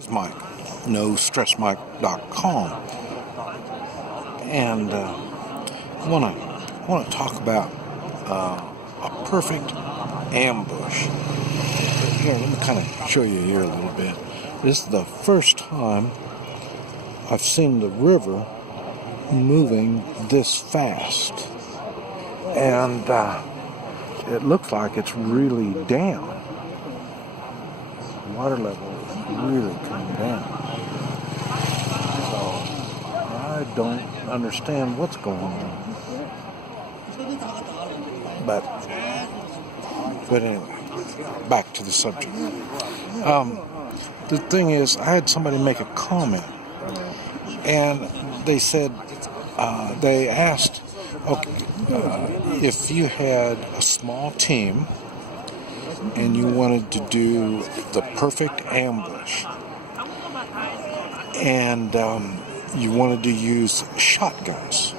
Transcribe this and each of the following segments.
This is Mike, NoStressMike.com, and I want to talk about a perfect ambush. Here, let me kind of show you here a little bit. This is the first time I've seen the river moving this fast, and it looks like it's really down. Water level is really coming down. So I don't understand what's going on. But anyway, back to the subject. The thing is, I had somebody make a comment, and they said, they asked, okay, if you had a small team and you wanted to do the perfect ambush, and you wanted to use shotguns,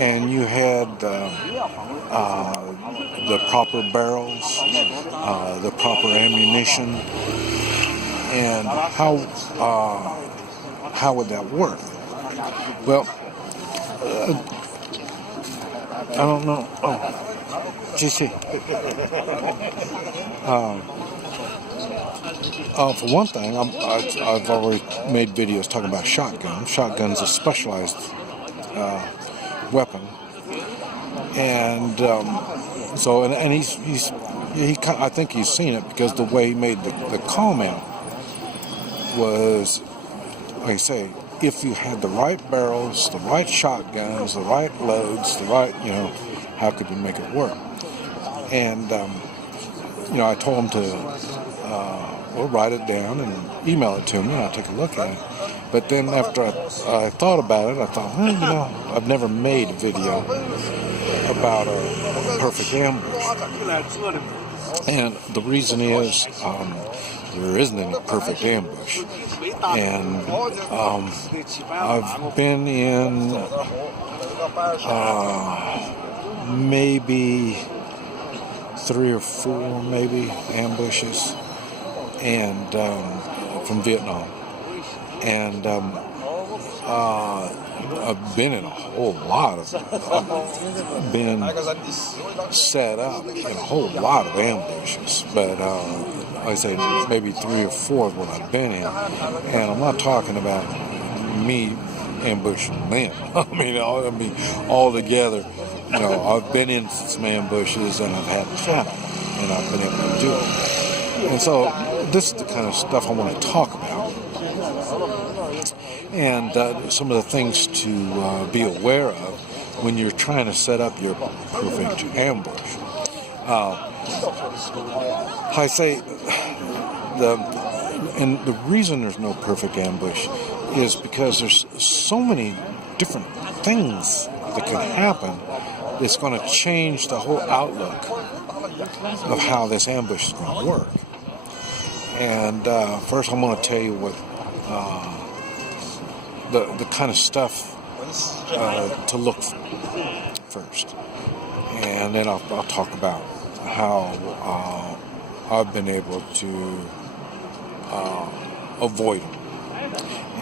and you had the proper barrels, the proper ammunition, and how would that work? Well, I don't know. Oh. GC. For one thing, I've already made videos talking about shotguns. Shotgun's a specialized weapon, and so I think he's seen it, because the way he made the comment was, like I say, if you had the right barrels, the right shotguns, the right loads, the right, how could you make it work? And, I told him to write it down and email it to me, and I'll take a look at it. But then after I thought about it, I thought, I've never made a video about a perfect ambush. And the reason is, there isn't any perfect ambush. And I've been in maybe 3 or 4 ambushes, and from Vietnam, and I've been in a whole lot of been set up in a whole lot of ambushes, but I say maybe 3 or 4 is what I've been in, and I'm not talking about me ambushing them. I mean all together. I've been in some ambushes, and I've had fun, and I've been able to do it. And so this is the kind of stuff I want to talk about, and some of the things to be aware of when you're trying to set up your perfect ambush. I say the reason there's no perfect ambush is because there's so many different things that can happen. It's going to change the whole outlook of how this ambush is going to work. And first, I'm going to tell you what the kind of stuff to look for first, and then I'll talk about how I've been able to avoid them.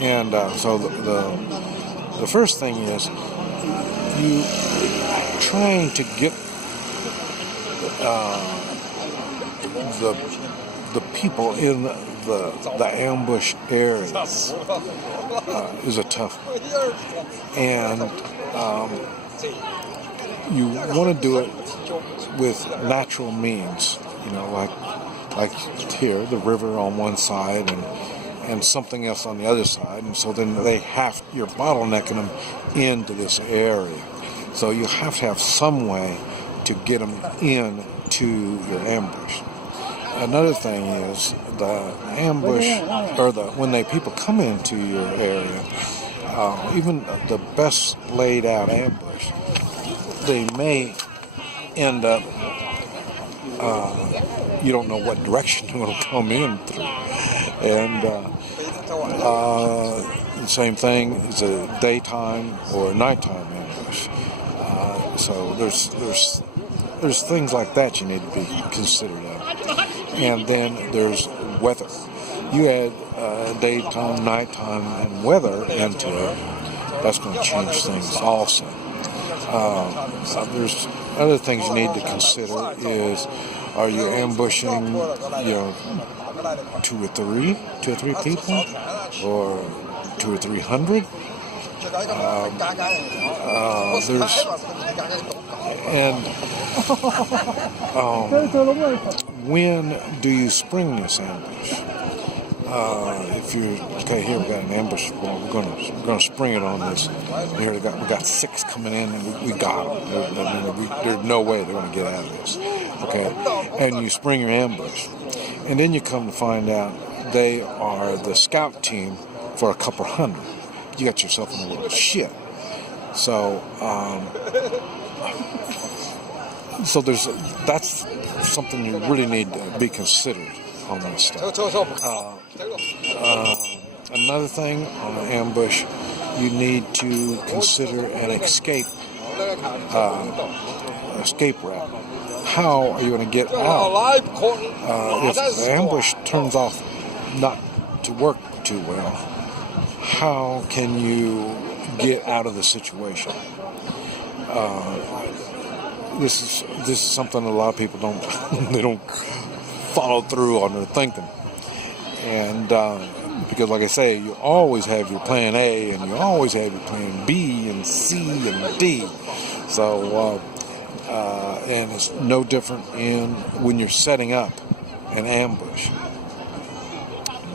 And so the first thing is, you trying to get the people in the ambush area is a tough one. And you want to do it with natural means, like here, the river on one side and something else on the other side, and so then you're bottlenecking them into this area. So you have to have some way to get them in to your ambush. Another thing is the ambush, or when people come into your area, even the best laid out ambush, they may end up, you don't know what direction they're going to come in through. And the same thing is a daytime or a nighttime ambush. So there's things like that you need to be considerate of. And then there's weather. You add daytime, nighttime, and weather into it. That's going to change things also. There's other things you need to consider is, are you ambushing, 2 or 3 people, or 2 or 300? When do you spring this ambush? If you here we got an ambush. Well, we're gonna spring it on this. Here we got 6 coming in, and we got them. There's no way they're gonna get out of this. Okay, and you spring your ambush, and then you come to find out they are the scout team for a couple hundred. You got yourself in a little shit. So, that's something you really need to be considered on this stuff. Another thing on an ambush, you need to consider an escape route. How are you going to get out? If the ambush turns off not to work too well, how can you get out of the situation? This is something a lot of people don't follow through on their thinking, and because, like I say, you always have your plan A and you always have your plan B and C and D. So and it's no different in when you're setting up an ambush.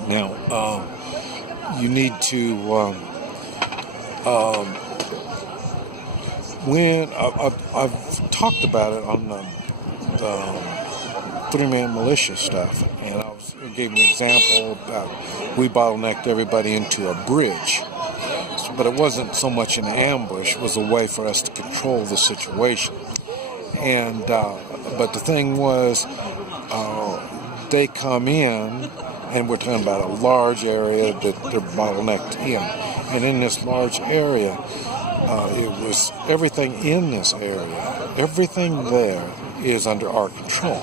Now you need to when I've talked about it on the 3-man militia stuff, and I gave an example about we bottlenecked everybody into a bridge, but it wasn't so much an ambush; it was a way for us to control the situation. And but the thing was, they come in, and we're talking about a large area that they're bottlenecked in, and in this large area. It was everything in this area. Everything there is under our control.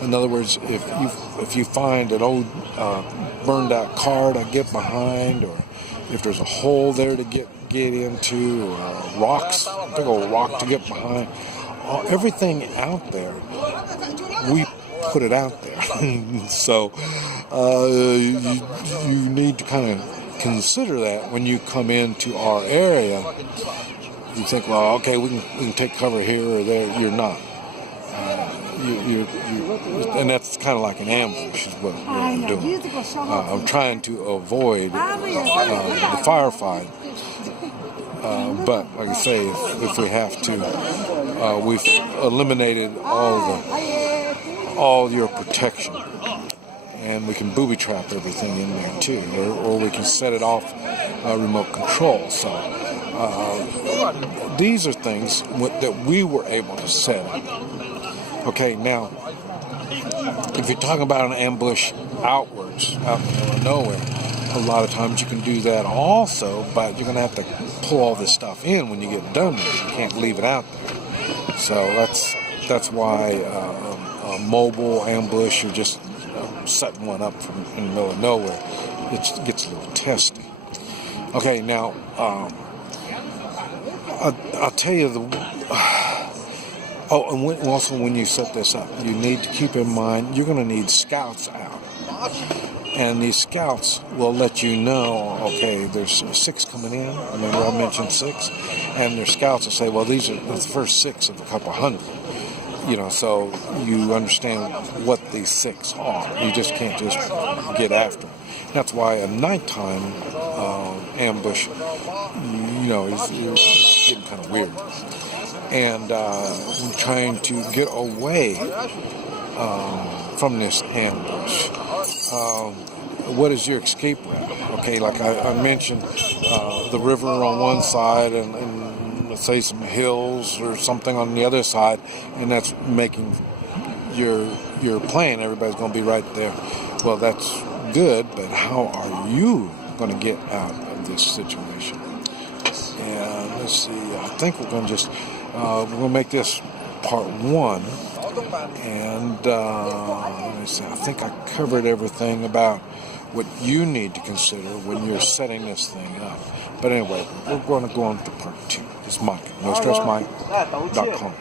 In other words, if you find an old burned out car to get behind, or if there's a hole there to get into, or rocks, big old rock to get behind, everything out there, we put it out there. So you need to kind of consider that when you come into our area. You think, well, okay, we can take cover here or there. You're not. And that's kind of like an ambush is what we're doing. I'm trying to avoid the firefight. But like I say, if we have to, we've eliminated all your protection. And we can booby trap everything in there too, or we can set it off remote control. So these are things that we were able to set up. Okay, now if you're talking about an ambush outwards, out in the middle of nowhere, a lot of times you can do that also, but you're going to have to pull all this stuff in when you get done with it. You can't leave it out there. So that's why a mobile ambush, or just setting one up in the middle of nowhere, it gets a little testy. Okay, now I'll tell you and also when you set this up, you need to keep in mind you're going to need scouts out, and these scouts will let you know, okay, there's 6 coming in. Remember I mentioned 6, and their scouts will say, well, these are the first 6 of a couple hundred. So you understand what these 6 are. You just can't just get after them. That's why a nighttime ambush, is getting kind of weird. And we're trying to get away from this ambush. What is your escape route? Okay, like I mentioned, the river on one side and let's say some hills or something on the other side, and that's making your plan. Everybody's going to be right there. Well, that's good, but how are you going to get out of this situation? And let's see. I think we're going to just we're going to make this part 1, and let me see. I think I covered everything about what you need to consider when you're setting this thing up. But anyway, we're going to go on to part 2. It's Mike, NoStressMike.com.